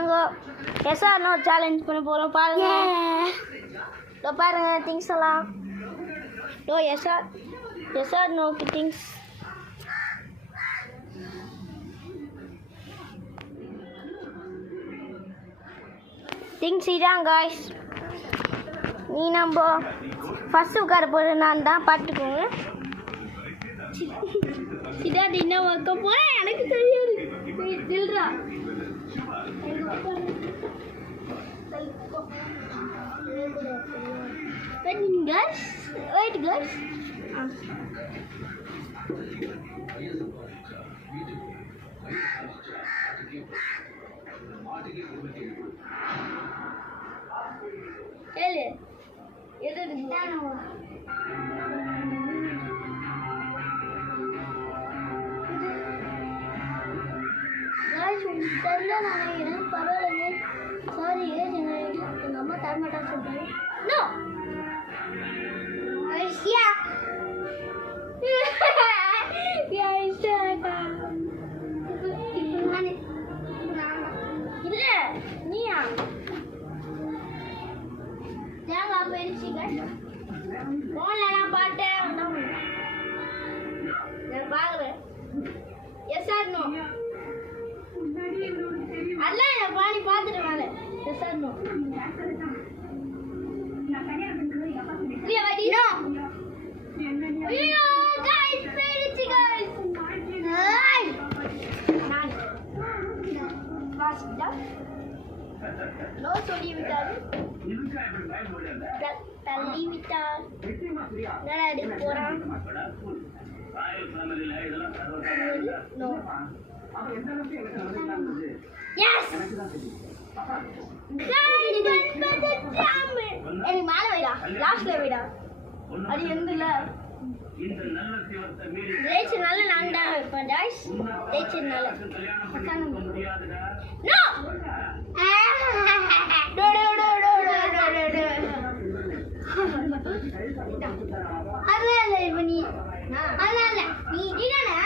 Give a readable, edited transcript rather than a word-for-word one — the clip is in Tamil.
நாங்க எஸ் ஆர் நோ சேலஞ்ச் பண்ண போறோம். பாருங்க இதோ பாருங்க திங்ஸ் எல்லாம். இதோ is are no things. Things இதான் காய்ஸ். நீ நம்ம ஃபர்ஸ்ட் உட்கார போகிற நான் தான் பார்த்துக்கோங்க. இதான் என்ன வைக்க போகிறேன் எனக்கு தெரியாது. தில்றா wait guys Ele எது தானோ guys தெரியல நான் பரவாயில்லை. சாரி எங்க அம்மா தரமாட்டா சொல்றேன். நோ ஐயா இல்ல நீயா தேங்காய் போயிடுச்சுங்க. போன்ல நான் பாட்டேன் நான் பாக்குறேன். எஸ் ஆர் நோ அதெல்லாம் நான் பாடி பார்த்துட்டு வாங்க. எஸ் ஆர் நோ ஐயோ गाइस போயிடுச்சு गाइस. நான் பாஸ்டா நோ சொல்லி விட்டாரு. தள்ளி விட்டார். நான் அடிக்க போறான். நோ எஸ் எனக்கு மேல வைடா லாஸ்ட்ல வைடா. அது எங்கல ஜெயிச்சனால நான் தான் வைப்பேன் गाइस. ஜெயிச்சனால நோ டோ டோ டோ டோ டோ டோ அதனால நீ நீதானே